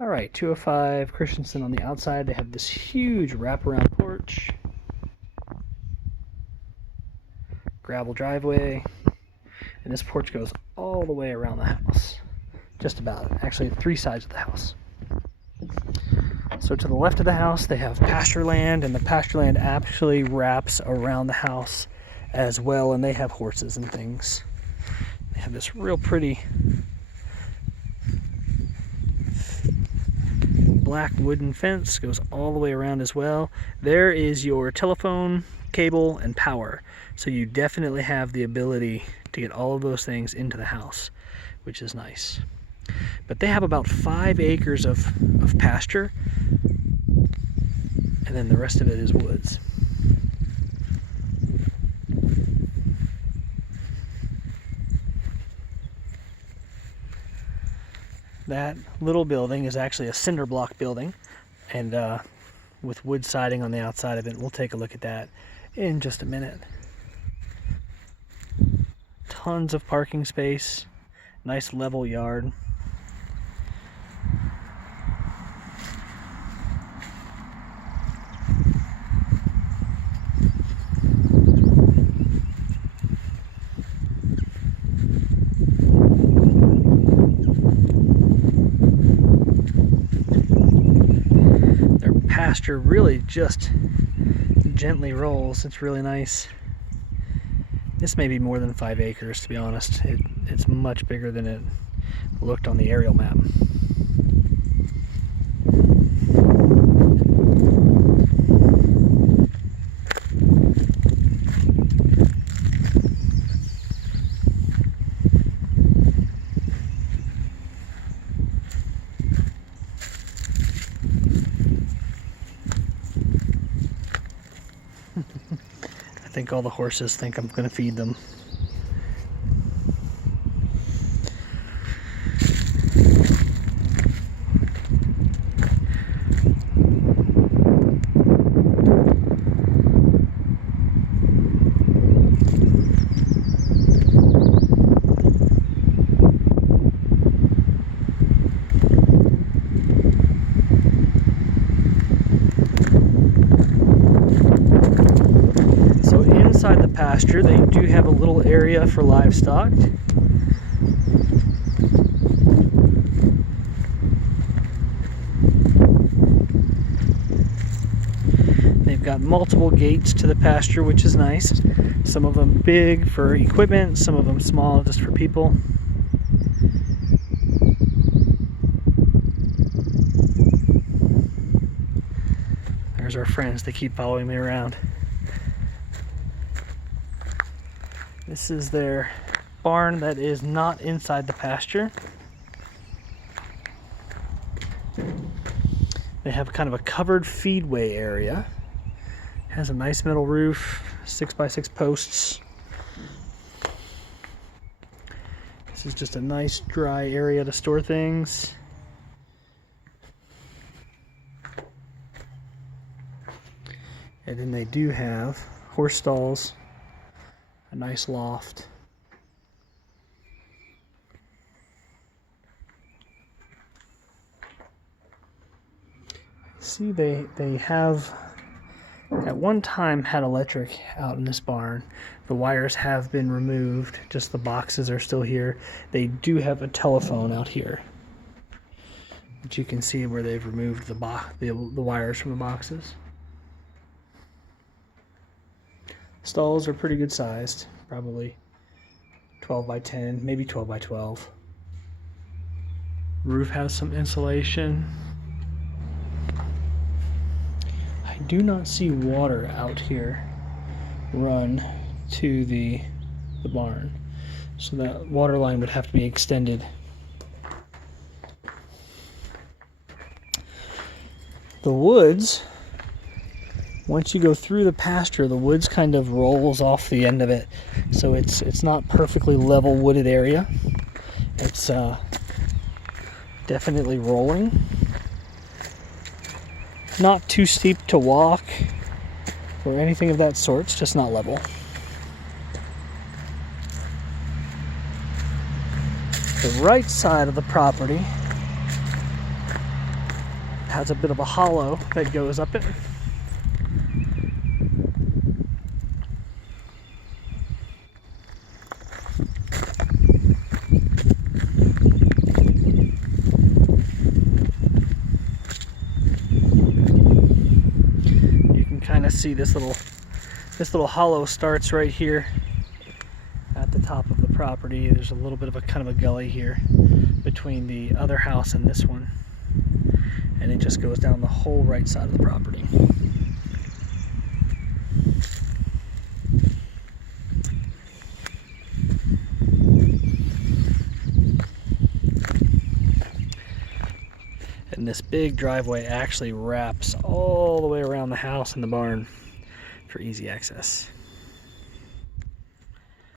All right, 205 Christenson on the outside. They have this huge wraparound porch, gravel driveway, and this porch goes all the way around the house. Just about, actually 3 sides of the house. So to the left of the house, they have pasture land, and the pasture land actually wraps around the house as well, and they have horses and things. They have this real pretty black wooden fence, goes all the way around as well. There is your telephone, cable, and power. So you definitely have the ability to get all of those things into the house, which is nice. But they have about 5 acres of pasture, and then the rest of it is woods. That little building is actually a cinder block building, and with wood siding on the outside of it. We'll take a look at that in just a minute. Tons of parking space, nice level yard. Pasture really just gently rolls. It's really nice. This may be more than 5 acres, to be honest. It's much bigger than it looked on the aerial map. I think all the horses think I'm going to feed them. Inside the pasture, they do have a little area for livestock. They've got multiple gates to the pasture, which is nice. Some of them big for equipment, some of them small just for people. There's our friends, they keep following me around. This is their barn that is not inside the pasture. They have kind of a covered feedway area. Has a nice metal roof, 6x6 posts. This is just a nice dry area to store things. And then they do have horse stalls, a nice loft. See, they have at one time had electric out in this barn. The wires have been removed, just the boxes are still here. They do have a telephone out here, which you can see where they've removed the wires from the boxes. Stalls are pretty good sized, probably 12 by 10, maybe 12 by 12. Roof has some insulation. I do not see water out here run to the barn, so that water line would have to be extended. The woods, once you go through the pasture, the woods kind of rolls off the end of it, so it's not perfectly level wooded area. It's definitely rolling. Not too steep to walk or anything of that sort. It's just not level. The right side of the property has a bit of a hollow that goes up it. You can kind of see this little hollow starts right here at the top of the property. There's a little bit of a kind of a gully here between the other house and this one, and it just goes down the whole right side of the property. And this big driveway actually wraps all the way around the house and the barn for easy access.